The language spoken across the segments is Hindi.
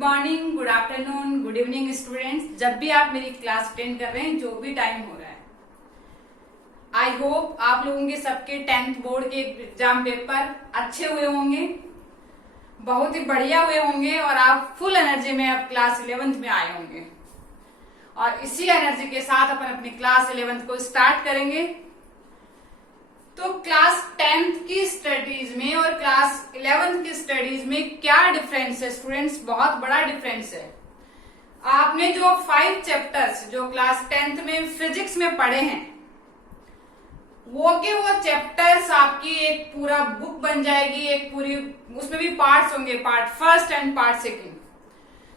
Morning, good afternoon, good evening students. जब भी आप मेरी क्लास अटेंड कर रहे हैं, जो भी टाइम हो रहा है, आई होप आप लोगों के सबके 10th बोर्ड के एग्जाम पेपर अच्छे हुए होंगे, बहुत ही बढ़िया हुए होंगे और आप फुल एनर्जी में अब क्लास 11th में आए होंगे। और इसी एनर्जी के साथ अपन अपनी क्लास 11th को स्टार्ट करेंगे। तो क्लास 10th की स्टडीज में और क्लास 11th की स्टडीज में क्या डिफरेंस है स्टूडेंट्स? बहुत बड़ा डिफरेंस है। आपने जो 5 चैप्टर्स जो क्लास 10th में फिजिक्स में पढ़े हैं, वो चैप्टर्स आपकी एक पूरा बुक बन जाएगी, एक पूरी, उसमें भी पार्ट्स होंगे, part first and part second.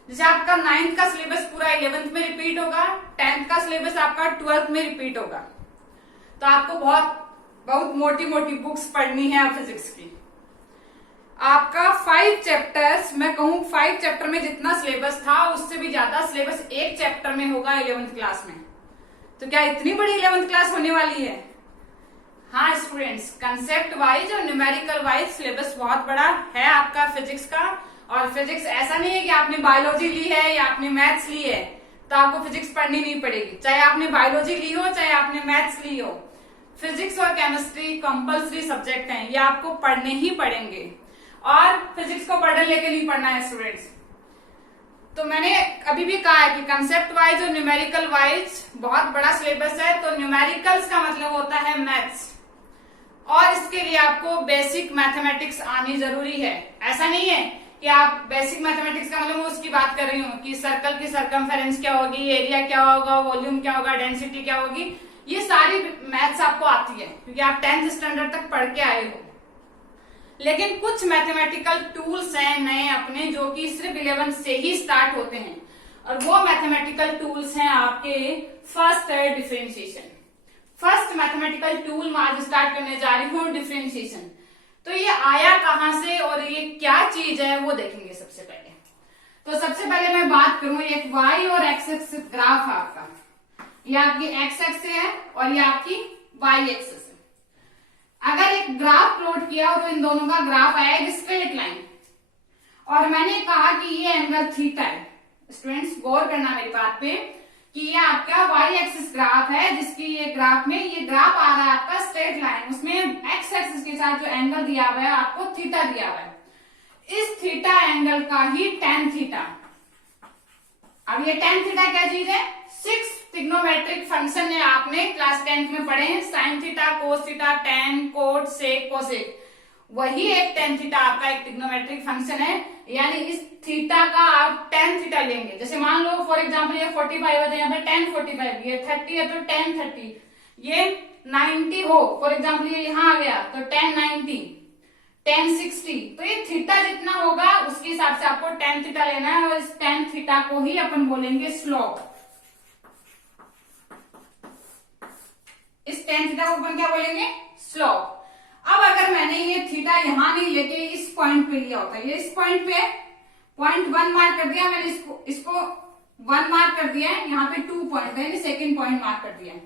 जैसे आपका 9th का सिलेबस पूरा 11th में रिपीट होगा, 10th का सिलेबस आपका 12th में रिपीट होगा। तो आपको बहुत मोटी मोटी बुक्स पढ़नी है फिजिक्स की। आपका 5 चैप्टर्स, मैं कहूं 5 चैप्टर में जितना सिलेबस था उससे भी ज्यादा सिलेबस एक चैप्टर में होगा 11th क्लास में। तो क्या इतनी बड़ी 11th क्लास होने वाली है? हाँ स्टूडेंट्स, कंसेप्ट वाइज और न्यूमेरिकल वाइज सिलेबस बहुत बड़ा है आपका फिजिक्स का। और फिजिक्स ऐसा नहीं है कि आपने बायोलॉजी ली है या आपने मैथ्स ली है तो आपको फिजिक्स पढ़नी नहीं पड़ेगी। चाहे आपने बायोलॉजी ली हो, चाहे आपने मैथ्स ली हो, फिजिक्स और केमिस्ट्री कंपल्सरी सब्जेक्ट हैं, ये आपको पढ़ने ही पड़ेंगे। और फिजिक्स को बर्डन लेके नहीं पढ़ना है स्टूडेंट्स। तो मैंने अभी भी कहा है कि कंसेप्ट वाइज और न्यूमेरिकल वाइज बहुत बड़ा सिलेबस है। तो न्यूमेरिकल्स का मतलब होता है मैथ्स, और इसके लिए आपको बेसिक मैथमेटिक्स आनी जरूरी है। ऐसा नहीं है कि आप बेसिक मैथमेटिक्स का मतलब उसकी बात कर रही हूँ कि सर्कल की सर्कमफेरेंस क्या होगी, एरिया क्या होगा, वॉल्यूम क्या होगा, डेंसिटी क्या होगी, ये सारी मैथ्स आपको आती है क्योंकि आप 10th स्टैंडर्ड तक पढ़ के आए हो। लेकिन कुछ मैथमेटिकल टूल्स हैं नए अपने, जो कि सिर्फ 11th से ही स्टार्ट होते हैं, और वो मैथमेटिकल टूल्स हैं आपके फर्स्ट है डिफरेंशिएशन। फर्स्ट मैथमेटिकल टूल मैं आज स्टार्ट करने जा रही हूँ, डिफरेंशिएशन। तो ये आया कहां से और ये क्या चीज है वो देखेंगे सबसे पहले। तो सबसे पहले मैं बात करूं, एक वाई और एक्स एक्सिस ग्राफ है आपका, ये आपकी एक्स एक्सिस है और ये आपकी वाई एक्सिस है। अगर एक ग्राफ प्लॉट किया तो इन दोनों का ग्राफ आया एक स्ट्रेट लाइन, और मैंने कहा कि ये एंगल थीटा है। स्टूडेंट्स गौर करना मेरी बात पे कि ये आपका वाई एक्सिस ग्राफ है, जिसकी ये ग्राफ में ये ग्राफ आ रहा है आपका स्ट्रेट लाइन, उसमें एक्स एक्सिस के साथ जो एंगल दिया हुआ है आपको थीटा दिया हुआ है। इस थीटा एंगल का ही tan थीटा। अब ये tan थीटा क्या चीज है? 6 ट्रिग्नोमेट्रिक फंक्शन है, आपने क्लास 10th में पढ़े हैं, sine theta, cos theta, tan, cot, sec, cosec. वही एक tan थीटा आपका एक ट्रिग्नोमेट्रिक फंक्शन है, यानी इस थीटा का आप tan थीटा लेंगे। जैसे मान लो फॉर एग्जांपल ये 45 है तो यहाँ पे tan 45, ये 30 है तो tan 30, ये 90 हो फॉर एग्जांपल, ये यहाँ आ गया तो tan 90, tan 60। तो ये थीटा जितना होगा उसके हिसाब से आपको tan थीटा लेना है, और इस tan थीटा को ही अपन बोलेंगे स्लोप। इस tan थीटा को अपन क्या बोलेंगे? स्लोप। अब अगर मैंने ये थीटा यहां नहीं लेके इस पॉइंट पे लिया होता, ये इस पॉइंट पे पॉइंट 1 मार्क कर दिया मैंने, इसको 1 मार्क कर दिया है, यहाँ पे 2 पॉइंट है, सेकेंड पॉइंट मार्क कर दिया है।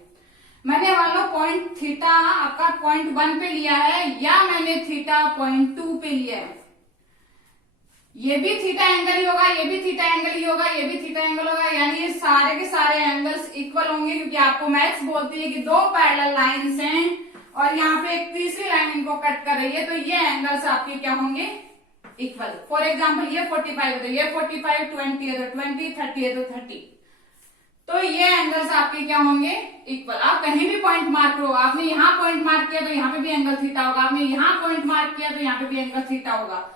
मैंने मान लो पॉइंट थीटा आपका पॉइंट 1 पे लिया है, या मैंने थीटा पॉइंट 2 पे लिया है, ये भी थीटा एंगल ही होगा, ये भी थीटा एंगल ही होगा, ये भी थीटा एंगल होगा, यानी ये सारे के सारे एंगल्स इक्वल होंगे, क्योंकि आपको मैथ्स बोलती है कि 2 पैरेलल लाइंस हैं और यहाँ पे एक तीसरी लाइन इनको कट कर रही है, तो ये एंगल्स आपके क्या होंगे? इक्वल। फॉर एग्जांपल ये 45 है तो ये 45, 20 है तो 20, 30 है तो 30। तो ये एंगल्स आपके क्या होंगे? इक्वल। आप कहीं भी पॉइंट मार्क करो, आपने यहाँ पॉइंट मार्क किया तो यहाँ पे भी एंगल थीटा होगा, आपने यहाँ पॉइंट मार्क किया तो यहाँ पे भी एंगल थीटा होगा,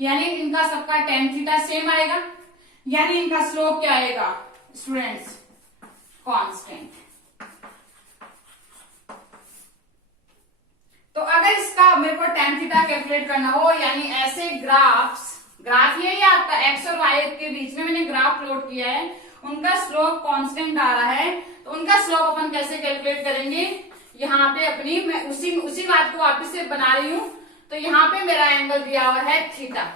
यानी इनका सबका tan थीटा सेम आएगा, यानी इनका स्लोप क्या आएगा स्टूडेंट्स? कांस्टेंट। तो अगर इसका मेरे को tan थीटा कैलकुलेट करना हो, यानी ऐसे ग्राफ ये आपका x और y के बीच में मैंने ग्राफ प्लॉट किया है, उनका स्लोप कांस्टेंट आ रहा है, तो उनका स्लोप अपन कैसे कैलकुलेट करेंगे? यहाँ पे अपनी मैं उसी बात को वापस से बना रही हूं। तो यहाँ पे मेरा एंगल दिया हुआ है थीटा,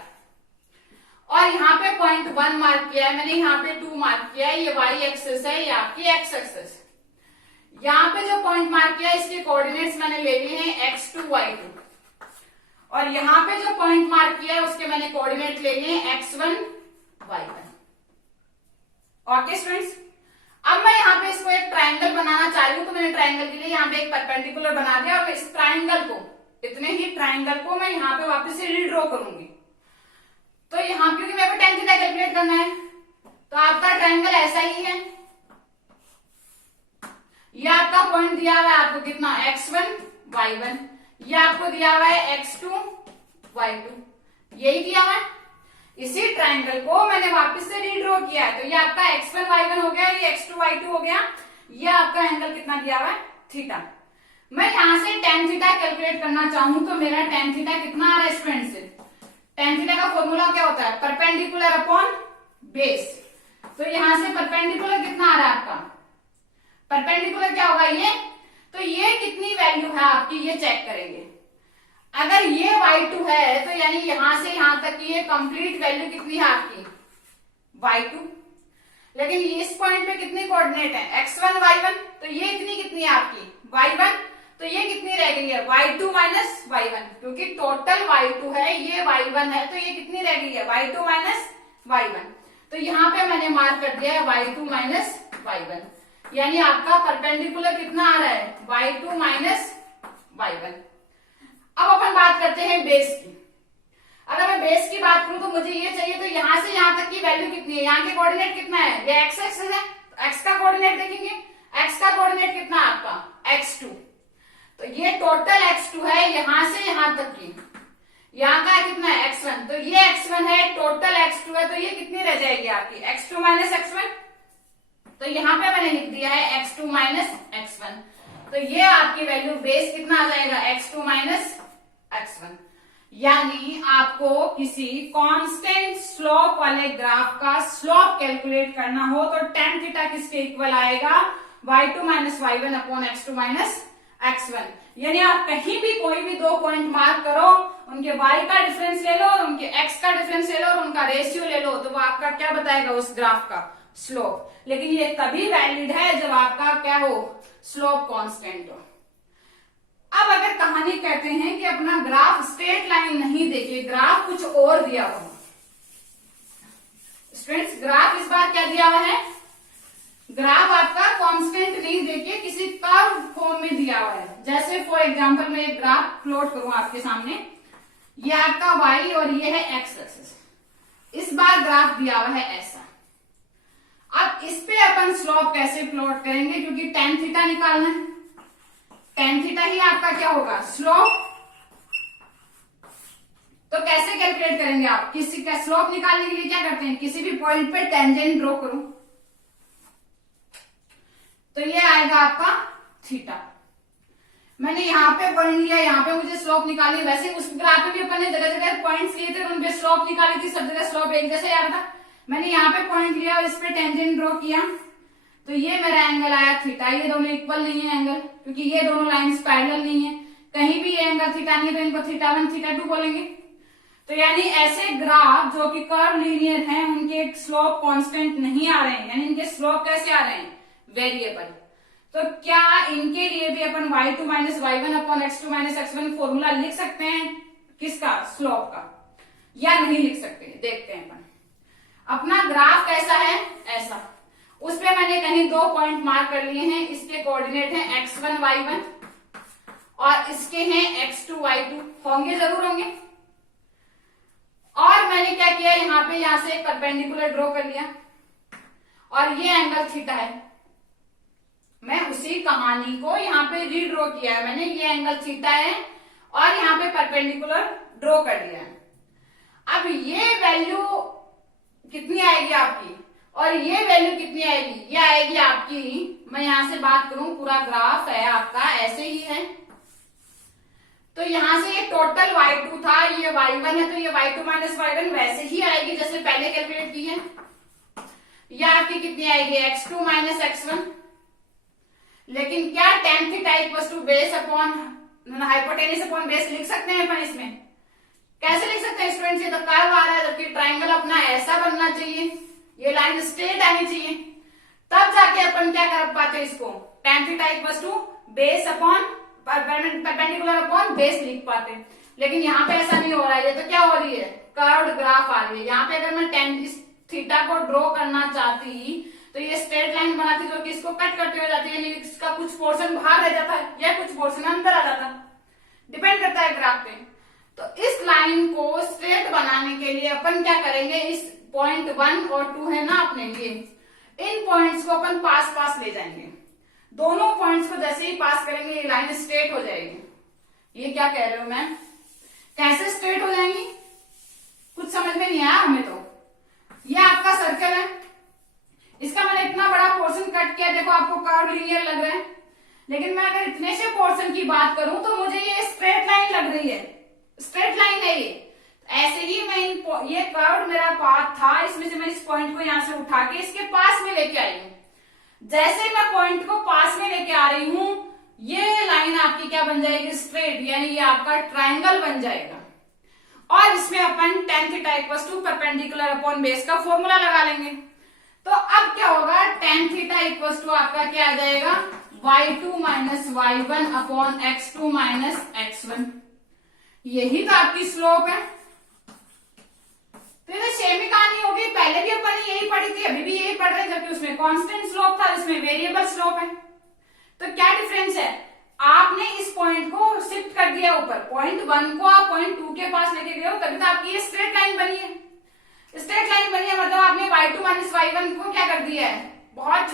और यहाँ पे पॉइंट 1 मार्क किया है मैंने, यहाँ पे 2 मार्क किया है, ये वाई एक्सिस है, ये आपकी एक्स एक्सिस। यहाँ पे जो पॉइंट मार्क किया है इसके कोऑर्डिनेट्स मैंने ले लिए हैं x2 y2, और यहाँ पे जो पॉइंट मार्क किया है उसके मैंने कोऑर्डिनेट ले लिए हैं x1 y1। ओके स्टूडेंट्स, अब मैं यहाँ पे इसको एक ट्राइंगल बनाना चाह रही हूँ, तो मैंने ट्राइंगल के लिए यहाँ पे एक परपेंडिकुलर बना दिया और इस ट्राइंगल को, इतने ही ट्राइंगल को मैं यहाँ पे वापस से रीड्रॉ करूंगी। तो यहाँ क्योंकि मेरे को tan थीटा कैलकुलेट करना है, तो आपका ट्राइंगल ऐसा ही है। ये आपका पॉइंट दिया हुआ है आपको कितना, x1 y1, ये आपको दिया हुआ है x2 y2, यही दिया हुआ है। इसी ट्राइंगल को मैंने वापस से रीड्रॉ किया है, तो ये आपका x1 y1 हो गया, ये x2 y2 हो गया, ये आपका एंगल कितना दिया हुआ है, थीटा। मैं यहां से tan थीटा कैलकुलेट करना चाहूं तो मेरा tan थीटा कितना आ रहा है स्टूडेंट से, tan थीटा का फॉर्मूला क्या होता है, परपेंडिकुलर अपॉन बेस। तो यहां से परपेंडिकुलर कितना आ रहा है आपका, परपेंडिकुलर क्या होगा ये, तो ये कितनी वैल्यू है आपकी ये चेक करेंगे। अगर ये y2 है तो यानी यहां से यहां तक की ये कंप्लीट वैल्यू कितनी है आपकी, y2। लेकिन इस पॉइंट पे कितनी कोऑर्डिनेट है, x1 y1, तो ये इतनी कितनी है आपकी y1, तो ये कितनी रह गई है y2 माइनस y1, क्योंकि टोटल y2 है, ये y1 है, तो ये कितनी रह गई है y2 माइनस y1। तो यहाँ पे मैंने मार्क कर दिया है y2 माइनस y1, यानी आपका परपेंडिकुलर कितना आ रहा है, y2 माइनस y1। अब अपन बात करते हैं बेस की। अगर मैं बेस की बात करूं तो मुझे ये चाहिए, तो यहां से यहां तक की वैल्यू कितनी है, यहाँ के कोऑर्डिनेट कितना है, ये x एक्सिस है, x का कोऑर्डिनेट देखेंगे, x का कोऑर्डिनेट कितना आपका x2, तो ये टोटल x2 है यहां से यहां तक की, यहाँ का कितना है x1, तो ये x1 है, टोटल x2 है, तो ये कितनी रह जाएगी आपकी x2 माइनस x1, तो यहाँ पे मैंने लिख दिया है x2 माइनस x1, तो ये आपकी वैल्यू बेस कितना आ जाएगा, x2 माइनस x1। यानी आपको किसी कांस्टेंट स्लोप वाले ग्राफ का स्लोप कैलकुलेट करना हो तो tan थीटा किसके इक्वल आएगा, y2 minus y1 upon x2 minus x1। यानी आप कहीं भी कोई भी दो पॉइंट मार्क करो, उनके y का डिफरेंस ले लो और उनके x का डिफरेंस ले लो और उनका रेशियो ले लो, तो वो आपका क्या बताएगा उस ग्राफ का स्लोप। लेकिन ये तभी वैलिड है जब आपका क्या हो, स्लोप कांस्टेंट हो। अब अगर कहानी कहते हैं कि अपना ग्राफ स्ट्रेट लाइन नहीं देके ग्राफ कुछ और दिया हुआ, स्टूडेंट्स ग्राफ इस बार क्या दिया हुआ है, ग्राफ आपका कांस्टेंट नहीं देके किसी कर्व फॉर्म में दिया हुआ है। जैसे फॉर एग्जांपल मैं एक ग्राफ प्लॉट करूं आपके सामने, ये आपका y और ये है x एक्सिस, इस बार ग्राफ दिया हुआ है ऐसा। अब इस पे अपन स्लोप कैसे प्लॉट करेंगे, क्योंकि tan थीटा निकालना है, tan थीटा ही आपका क्या होगा स्लोप। तो कैसे कैलकुलेट करेंगे आप, किसी का स्लोप निकालने के लिए क्या करते हैं, किसी भी पॉइंट पे टेंजेंट ड्रॉ करो, तो ये आएगा आपका थीटा। मैंने यहाँ पे पॉइंट लिया, यहाँ पे मुझे स्लोप निकाली, वैसे उस ग्राफ पे भी अपन ने जगह जगह पॉइंट्स लिए थे, उन पे स्लोप निकाली थी, सब जगह स्लोप एक जैसे आ रहा था। मैंने यहाँ पे पॉइंट लिया और इस पे टेंजेंट ड्रॉ किया, तो ये मेरा एंगल आया थीटा। ये दोनों इक्वल नहीं है एंगल, क्योंकि ये दोनों लाइंस पैरेलल नहीं है, कहीं भी ये एंगल थीटा नहीं है, तो इनको थीटा 1 थीटा 2 बोलेंगे। तो यानी ऐसे ग्राफ जो कि कर्व लीनियर हैं, उनके स्लोप कांस्टेंट नहीं आ रहे हैं, यानी इनके स्लोप कैसे आ रहे हैं, वेरिएबल। तो क्या इनके लिए भी अपन y2 minus y1 upon x2 minus x1 formula लिख सकते हैं किसका, स्लोप का, या नहीं लिख सकते, देखते हैं अपन। अपना ग्राफ कैसा है, ऐसा, उस पे मैंने कहीं दो पॉइंट मार्क कर लिए हैं, इसके कोऑर्डिनेट हैं x1 y1 और इसके हैं x2 y2, होंगे जरूर होंगे। और मैंने क्या किया, यहाँ पे यहां से परपेंडिकुलर ड्रॉ कर लिया और ये एंगल थीटा है। मैं उसी कहानी को यहाँ पे रीड्रॉ किया है मैंने, ये एंगल थीटा है और यहाँ पे परपेंडिकुलर ड्रॉ कर दिया है। अब ये वैल्यू कितनी आएगी आपकी और ये वैल्यू कितनी आएगी, ये आएगी आपकी, मैं यहां से बात करूं, पूरा ग्राफ है आपका ऐसे ही है, तो यहां से ये टोटल y2 था, ये y1 है, तो ये y2 माइनस y1 वैसे ही आएगी जैसे पहले कैलकुलेट की है। ये आपकी कितनी आएगी, x2 माइनस x1। लेकिन क्या tan theta equal to base upon hypotenuse upon base लिख सकते हैं अपन इसमें, कैसे लिख सकते हैं स्टूडेंट्स, ये तो कर्व आ रहा है, जबकि ट्राइंगल अपना ऐसा बनना चाहिए, ये लाइन स्ट्रेट आनी चाहिए, तब जाके अपन क्या कर पाते इसको, tan theta equal to base upon perpendicular upon base लिख पाते। लेकिन यहाँ पे ऐसा नहीं हो रहा है, ये तो क्या हो रही है, कर्व्ड ग्राफ आ रही है। यहाँ पे अगर मैं tan थीटा को ड्रॉ करना चाहती तो ये स्ट्रेट लाइन बनाती जो कि इसको कट करते हुए जाती है, यानी इसका कुछ पोर्शन बाहर रह जाता है या कुछ पोर्शन अंदर आ जाता है, डिपेंड करता है ग्राफ पे। तो इस लाइन को स्ट्रेट बनाने के लिए अपन क्या करेंगे, इस पॉइंट 1 और 2 है ना अपने लिए, इन पॉइंट्स को अपन पास पास ले जाएंगे। दोनों पॉइंट्स को जैसे ही पास करेंगे ये लाइन स्ट्रेट हो जाएगी। ये क्या कह रहे हो मैम, कैसे स्ट्रेट हो जाएंगी, कुछ समझ में नहीं आया हमें तो। ये आपका सर्कल है, इसका मैंने इतना बड़ा पोर्शन कट किया, देखो आपको कर्व लीनियर लग रहा है, लेकिन मैं अगर इतने से पोर्शन की बात करूं तो मुझे ये स्ट्रेट लाइन लग रही है, स्ट्रेट लाइन है ये। ऐसे ही मैं ये कर्व मेरा पाथ था, इसमें से मैं इस पॉइंट को यहां से उठा के इसके पास में लेके आई हूं। जैसे मैं पॉइंट को पास में लेके आ रही हूं, ये लाइन आपकी क्या बन जाएगी, स्ट्रेट, यानी ये आपका ट्राइंगल बन जाएगा। और इसमें अपन tan theta equals to perpendicular upon base का फॉर्मूला लगा लेंगे। तो अब क्या होगा, tan थीटा इक्वल्स टू आपका क्या आ जाएगा, y2 minus y1 upon x2 minus x1। यही तो आपकी स्लोप है। तो ये सेम ही कहानी होगी, पहले भी अपन ने यही पढ़ी थी, अभी भी यही पढ़ रहे हैं, जबकि उसमें कांस्टेंट स्लोप था, इसमें वेरिएबल स्लोप है। तो क्या डिफरेंस है, आपने इस पॉइंट को शिफ्ट कर दिया ऊपर, पॉइंट 1 को आप पॉइंट 2 के पास लेके गए हो, तभी तो आपकी ये स्ट्रेट लाइन बनी है। स्ट्रेट लाइन बनी है मतलब आपने y2 माइनस y1 को क्या कर दिया है, बहुत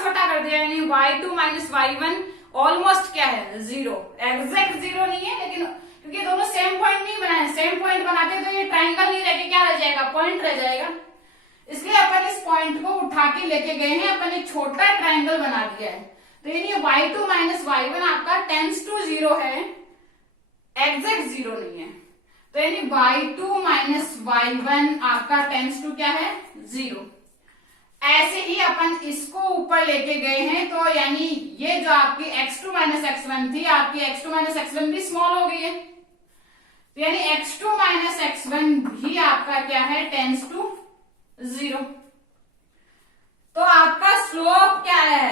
छोटा कर दिया, यानी y2 माइनस y1 ऑलमोस्ट क्या है, 0, एग्जैक्ट 0 नहीं है, लेकिन क्योंकि दोनों सेम पॉइंट नहीं बनाए, सेम पॉइंट बनाते तो ये ट्राइंगल नहीं रह क्या रह जाएगा, पॉइंट रह जाएगा। इसलिए अपन इस पॉइंट को उठा के लेके गए हैं, अपन एक छोटा ट्राइंगल बना दिया है। तो यानी y2 माइनस y1 आपका टेंस टू 0 है, एग्जैक्ट 0 नहीं है। तो यानी y2 माइनस y1 आपका टेंस टू क्या है, 0। ऐसे ही अपन इसको ऊपर लेके गए हैं, तो यानी ये जो आपकी x2 माइनस x1 थी, आपकी x2 माइनस x1 भी स्मॉल हो गई है। तो यानी x2 माइनस x1 भी आपका क्या है, टेंस टू 0। तो आपका स्लोप क्या है,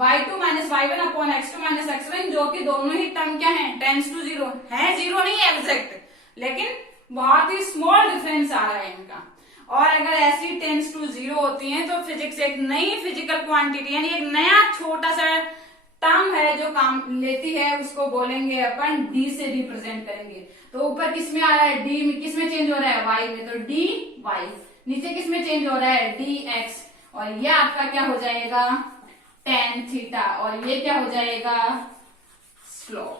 y2 minus y1 upon x2 minus x1, जो कि दोनों ही टर्म क्या है, टेंस टू 0 है, 0 नहीं है एग्जैक्ट, लेकिन बहुत ही स्मॉल डिफरेंस आ रहा है इनका। और अगर ऐसी टेंस टू 0 होती हैं तो फिजिक्स एक नई फिजिकल क्वांटिटी, यानी एक नया छोटा सा टर्म है जो काम लेती है, उसको बोलेंगे अपन डी से रिप्रेजेंट करेंगे। तो ऊपर किस में आ रहा है, डी में, किस में चेंज हो रहा है, वाई में, तो डी वाई। नीचे किस में चेंज हो रहा है, डी एक्स, और ये आपका क्या हो जाएगा, tan थीटा, और ये क्या हो जाएगा, स्लोप।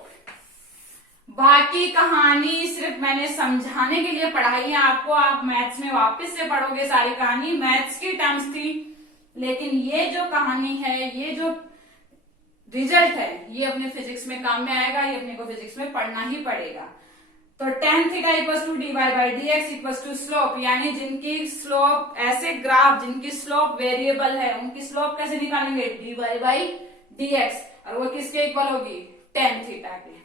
बाकी कहानी सिर्फ मैंने समझाने के लिए पढ़ाई है आपको, आप मैथ्स में वापस से पढ़ोगे सारी कहानी, मैथ्स की टर्म्स थी, लेकिन ये जो कहानी है, ये जो रिजल्ट है, ये अपने फिजिक्स में काम में आएगा, ये अपने को फिजिक्स में पढ़ना ही पड़ेगा। तो tan theta equals to dy by dx equals to slope, यानी जिनकी स्लोप, ऐसे ग्राफ जिनकी स्लोप वेरिएबल है, उनकी स्लोप कैसे निकालेंगे, dy बाई dx, और वो किसके इक्वल होगी, tan थीटा के।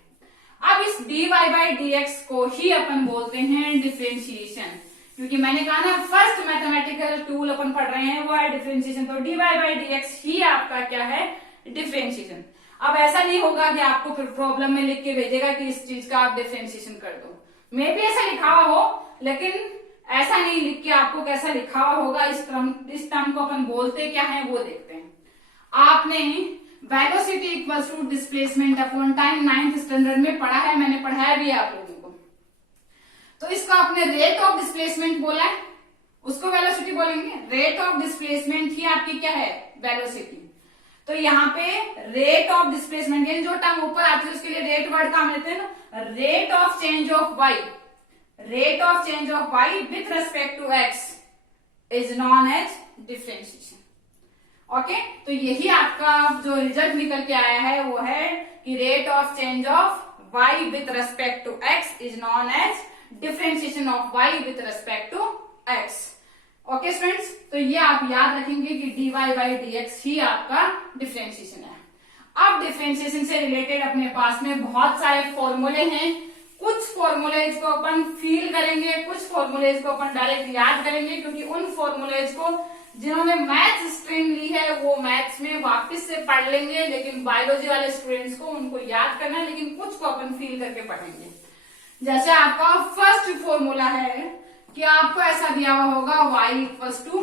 अब इस dy बाई dx को ही अपन बोलते हैं डिफरेंशिएशन, क्योंकि मैंने कहा ना फर्स्ट मैथमेटिकल टूल अपन पढ़ रहे हैं वो है डिफरेंशिएशन। तो dy बाई dx ही आपका क्या है, डिफरेंशिएशन। अब ऐसा नहीं होगा कि आपको फिर प्रॉब्लम में लिख के भेजेगा कि इस चीज का आप डिफरेंशिएशन कर दो, मे भी ऐसा लिखा हुआ हो, लेकिन ऐसा नहीं लिख के आपको कैसा लिखा हुआ होगा, इस टर्म को अपन बोलते क्या है वो देखते हैं। आपने velocity equals to displacement upon time 9th standard में पढ़ा है, मैंने पढ़ाया भी है आप लोगों को। तो इसको आपने रेट ऑफ डिस्प्लेसमेंट बोला है, उसको वेलोसिटी बोलेंगे, रेट ऑफ डिस्प्लेसमेंट ही आपकी क्या है, वेलोसिटी। तो यहाँ पे रेट ऑफ डिस्प्लेसमेंट, यानी जो टर्म ऊपर आती है उसके लिए रेट वर्ड काम लेते हैं ना, rate of change of y, rate of change of y with respect to x is known as differentiation. Okay, तो यही आपका जो रिजल्ट निकल के आया है वो है कि rate of change of y with respect to x is known as differentiation of y with respect to x. Okay students, तो ये आप याद रखेंगे कि dy बाई dx ही आपका डिफरेंशिएशन है। अब डिफरेंशिएशन से रिलेटेड अपने पास में बहुत सारे फॉर्मूले हैं, कुछ फॉर्मूलेज को अपन फील करेंगे, कुछ फॉर्मूलेज को अपन डायरेक्ट याद करेंगे, क्योंकि उन फॉर्मूलेज को जिन्होंने मैथ्स स्ट्रीम ली है वो मैथ्स में वापस से पढ़ लेंगे, लेकिन बायोलॉजी वाले स्टूडेंट्स को उनको याद करना है, लेकिन कुछ को अपन फील करके पढ़ेंगे। जैसे आपका फर्स्ट फॉर्मूला है कि आपको ऐसा दिया हुआ होगा y इक्वल्स टू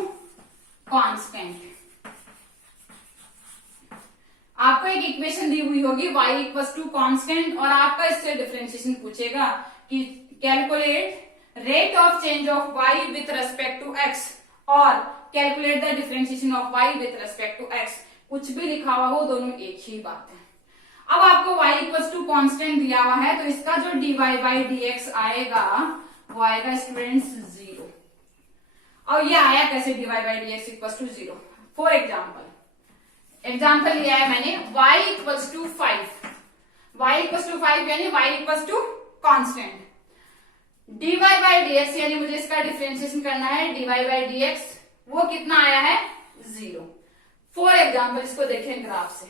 कॉन्स्टेंट, की इक्वेशन दी हुई होगी y इक्वल टू कॉन्स्टेंट, और आपका इससे डिफरेंशिएशन पूछेगा कि calculate rate of change of y with respect to x और calculate the differentiation of y with respect to x। कुछ भी लिखा हुआ हो, दोनों एक ही बात है। अब आपको y इक्वल टू कॉन्स्टेंट दिया हुआ है, तो इसका जो dy बाई dx आएगा वो आएगा स्टूडेंट्स 0। और ये आया कैसे dy by dx equal to 0? For example लिया है मैंने y equal to 5, y equal to 5 यानी y equal to constant, dy by dx यानी मुझे इसका डिफरेंशिएशन करना है, dy बाई dx वो कितना आया है 0। फॉर एग्जाम्पल इसको देखें ग्राफ से,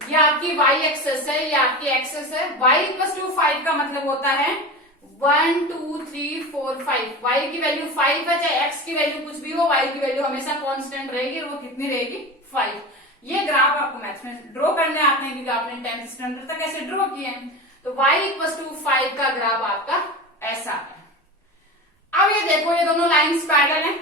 ये आपकी y एक्सेस है, ये आपकी एक्सेस है। y इक्वल टू 5 का मतलब होता है 1 2 3 4 5, y की वैल्यू 5 है, चाहे x की वैल्यू कुछ भी हो, y की वैल्यू हमेशा कांस्टेंट रहेगी, वो कितनी रहेगी 5। ये ग्राफ आपको मैथ्स में ड्रॉ करने आते हैं क्योंकि आपने 10th स्टैंडर्ड तक ऐसे ड्रॉ किए हैं। तो y इक्वल टू 5 का ग्राफ आपका ऐसा है। अब ये देखो, ये दोनों लाइंस पैरेलल हैं,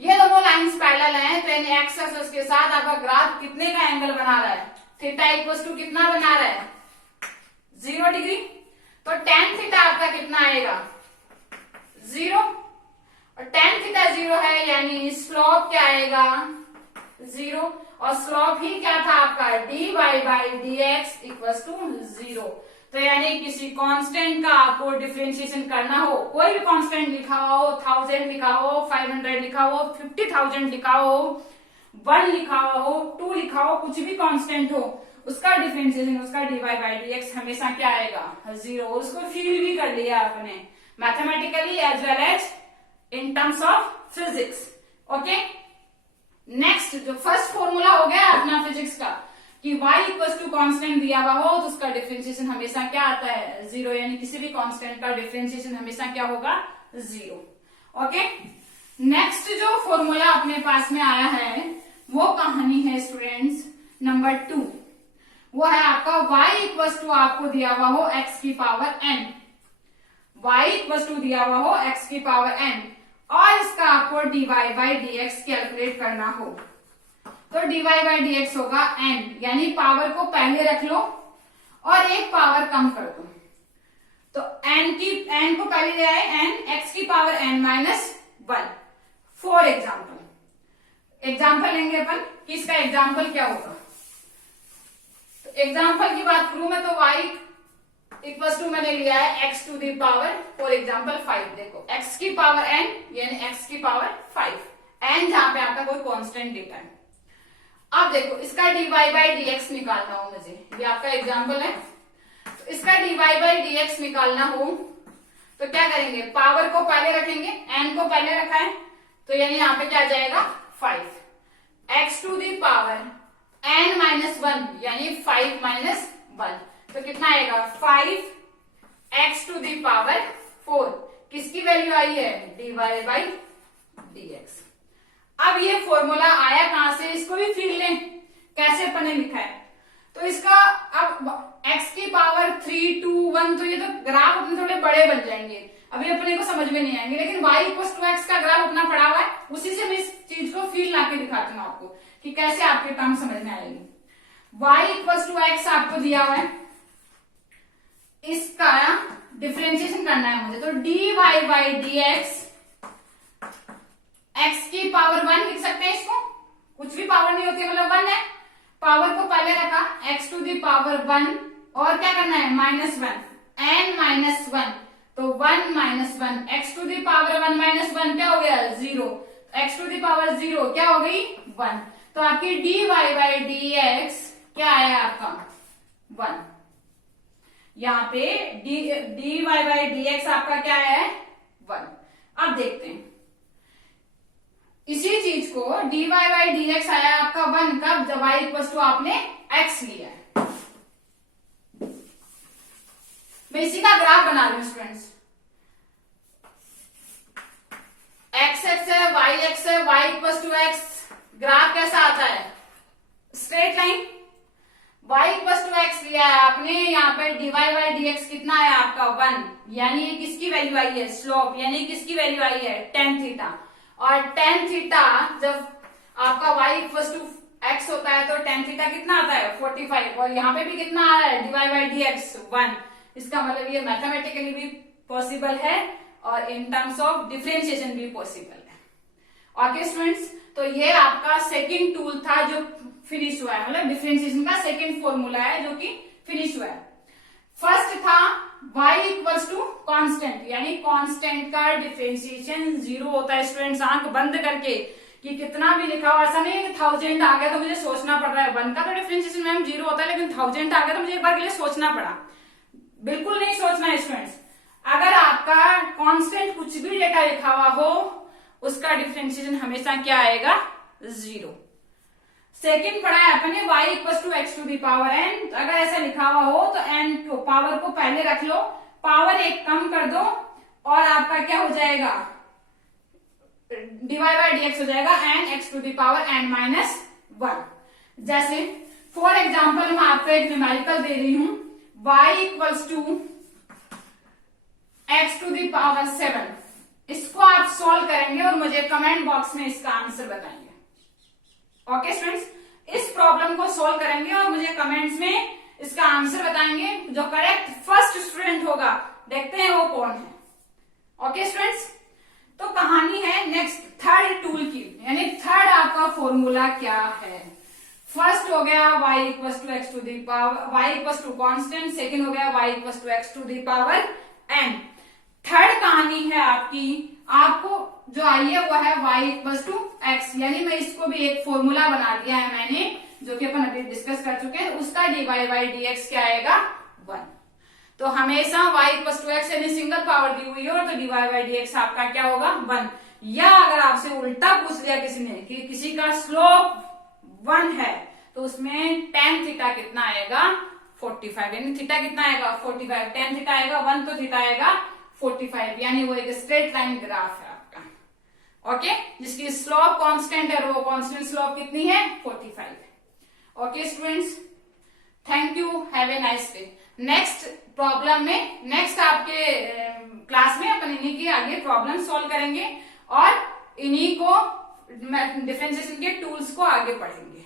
ये दोनों लाइंस पैरेलल हैं, तो यानी एक्स एक्सिस के साथ आपका ग्राफ कितने का एंगल बना रहा है, थीटा इक्वल टू कितना बना रहा है 0 डिग्री। तो tan थीटा आपका कितना आएगा 0, और tan थीटा 0 है यानी स्लोप क्या आएगा 0, और स्लोप ही क्या था आपका dy by dx equal to 0। तो यानी किसी कांस्टेंट का आपको डिफरेंशिएशन करना हो, कोई भी कांस्टेंट लिखा हो, 1000 लिखा हो, 500 लिखा हो, 50,000 लिखा हो, 1 लिखा हो, 2 लिखा हो, कुछ भी कांस्टेंट हो, उसका डिफरेंशिएशन, उसका dy बाई dx हमेशा क्या आएगा 0। उसको फील भी कर लिया आपने mathematically as well as in terms of physics. Okay, next जो फर्स्ट फॉर्मूला हो गया अपना फिजिक्स का कि y इक्वल टू कॉन्स्टेंट दिया हुआ हो तो उसका डिफरेंशिएशन हमेशा क्या आता है 0, यानी किसी भी कांस्टेंट का डिफरेंशिएशन हमेशा क्या होगा 0। ओके, नेक्स्ट जो फॉर्मूला अपने पास में आया है वो कहानी है स्टूडेंट्स नंबर 2, वो है आपका y इक्वल टू आपको दिया हुआ हो x की power n, y equal to दिया हुआ हो x की पावर n, और इसका आपको dy बाई dx कैलकुलेट करना हो। तो dy बाई dx होगा n, यानी पावर को पहले रख लो और एक पावर कम कर दो। तो n को पहले ले आए, n x की power n minus 1। For example लेंगे अपन कि इसका एग्जाम्पल क्या होगा। तो एग्जाम्पल की बात करूं मैं तो y इक्वल टू मैंने लिया है x to the power for example 5। देखो x की पावर n यानी x की पावर 5, n जहां पे आपका कोई कांस्टेंट डेटा है। अब देखो इसका dy बाई dx निकालना हो मुझे, ये आपका एग्जाम्पल है। तो इसका dy बाई dx निकालना हो तो क्या करेंगे, पावर को पहले रखेंगे, n को पहले रखा है तो यानी यहाँ पे क्या आ जाएगा 5, x to the power n minus 1 यानी 5 माइनस 1, तो कितना आएगा 5 x टू दी पावर 4। किसकी वैल्यू आई है dy बाई dx। अब ये फॉर्मूला आया कहां से, इसको भी फील लें कैसे अपन ने लिखा है। तो इसका अब x की पावर 3 2 1, तो ये तो ग्राफ अपने थोड़े बड़े बन जाएंगे, अभी अपने को समझ में नहीं आएंगे, लेकिन y इक्वल टू x का ग्राफ अपना पड़ा हुआ है, उसी से मैं इस चीज को फील ला के दिखाती हूँ आपको कि कैसे आपके काम समझ में आएगी। y इक्वल टू x आपको दिया हुआ है, इसका डिफरेंशिएशन करना है मुझे, तो dy बाई dx x की पावर 1 लिख सकते हैं इसको, कुछ भी पावर नहीं होती मतलब 1 है, पावर को पहले रखा x टू दी पावर 1 और क्या करना है माइनस 1, n माइनस 1, तो 1 minus 1 x to the power 1 minus 1 क्या हो गया 0, x टू दी पावर 0 क्या हो गई 1, तो आपकी dy बाई dx क्या आया आपका 1। यहाँ पे dy बाई dx आपका क्या है 1। अब देखते हैं इसी चीज को dy बाई dx आया आपका 1 कब, जब y इक्वल टू आपने x लिया है। मैं इसी का ग्राफ बना रही हूं स्टूडेंट्स, x एक्स है, y एक्स है, y equal to x, graph कैसा आता है straight line. y equal to x लिया है आपने, यहाँ पे dy बाई dx कितना है आपका 1, यानी ये किसकी वैल्यू आई है स्लोप, यानी किसकी वैल्यू आई है tan थीटा, और tan थीटा जब आपका y इक्वल टू x होता है तो tan tan थीटा कितना आता है 45, और यहाँ पे भी कितना आ रहा है डिवाइड बाई dx 1। इसका मतलब ये मैथमेटिकली भी पॉसिबल है और इन टर्म्स ऑफ डिफरेंशिएशन भी पॉसिबल है। ओके स्टूडेंट्स, तो ये आपका सेकंड टूल था जो फिनिश हुआ है, मतलब डिफरेंशिएशन का सेकंड फॉर्मूला है जो कि फिनिश हुआ है। फर्स्ट था y इक्वल्स टू कांस्टेंट, यानी कांस्टेंट का डिफरेंशिएशन 0 होता है। स्टूडेंट्स आंख बंद करके, कि कितना भी लिखा हुआ, ऐसा नहीं है कि 1000 आ गया तो मुझे सोचना पड़ रहा है। 1 का तो डिफरेंशिएशन मैम 0 होता है, लेकिन 1000 आ गया तो मुझे एक बार के लिए सोचना पड़ा। बिल्कुल नहीं सोचना है स्टूडेंट्स। अगर आपका कांस्टेंट कुछ भी डेटा लिखा हुआ हो, उसका डिफरेंशिएशन हमेशा क्या आएगा 0। सेकंड पढ़ा है अपन ने y equal to x to the power n। अगर ऐसा लिखा हुआ हो तो n को पावर को पहले रख लो, पावर एक कम कर दो और आपका क्या हो जाएगा डिवाइड बाई dx हो जाएगा n x to the power n minus 1। जैसे फॉर एग्जाम्पल मैं आपको एक न्यूमेरिकल दे रही हूं y equals to x to the power 7। इसको आप सॉल्व करेंगे और मुझे कमेंट बॉक्स में इसका आंसर बताएंगे। ओके स्टूडेंट्स, इस प्रॉब्लम को सॉल्व करेंगे और मुझे कमेंट्स में इसका आंसर बताएंगे। जो करेक्ट फर्स्ट स्टूडेंट होगा, देखते हैं वो कौन है। ओके स्टूडेंट्स, तो कहानी है नेक्स्ट थर्ड टूल की, यानी थर्ड आपका फॉर्मूला क्या है। फर्स्ट हो गया y equal to x to the power y equal to constant, second हो गया y equal to x to the power n। Third कहानी है आपकी, आपको जो आई है वो है y इक्वल टू एक्स, यानी मैं इसको भी एक फॉर्मूला बना दिया है मैंने, जो कि अपन अभी डिस्कस कर चुके हैं। उसका डिवाइड बाई dx क्या आएगा 1। तो हमेशा y इक्वल टू एक्स यानी सिंगल पावर दी हुई हो तो डिवाइड बाई dx आपका क्या होगा 1। या अगर आपसे उल्टा पूछ लिया किसी ने कि किसी का स्लोप 1 है तो उसमें tan थीटा कितना आएगा 45, यानी थीटा कितना आएगा 45, tan थीटा आएगा 1 तो थीटा आएगा 45, यानी वो एक स्ट्रेट लाइन ग्राफ है आपका। ओके, जिसकी स्लोप कांस्टेंट है, वो कांस्टेंट स्लोप कितनी है 45। Okay students, thank you, have a nice day. Next problem में, नेक्स्ट आपके क्लास में अपन इन्हीं के आगे प्रॉब्लम सॉल्व करेंगे और इन्हीं को डिफरेंशिएशन के टूल्स को आगे पढ़ेंगे।